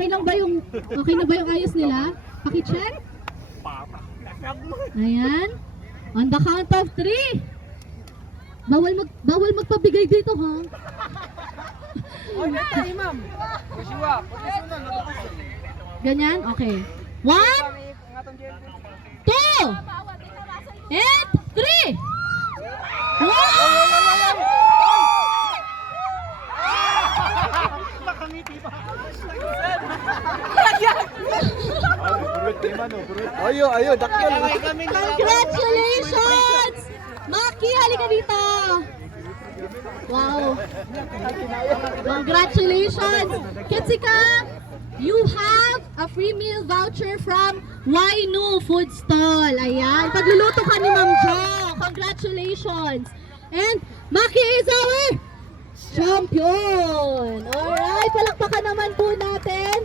Okay na ba yung ayos nila? Paki-check. Ayan. On the count of 3. Bawal magpabigay dito, ha? Ma'am. Ganyan? Okay. 1, 2, and 3. Wow! Ayo, dakil. Congratulations! Maki, halika dito! Wow! Congratulations! Kitsika, you have a free meal voucher from Wainu Food Stall. Ayan, pagluluto ka ni Ma'am Jo. Congratulations! And Maki is our champion! Alright, palakpakan naman po natin.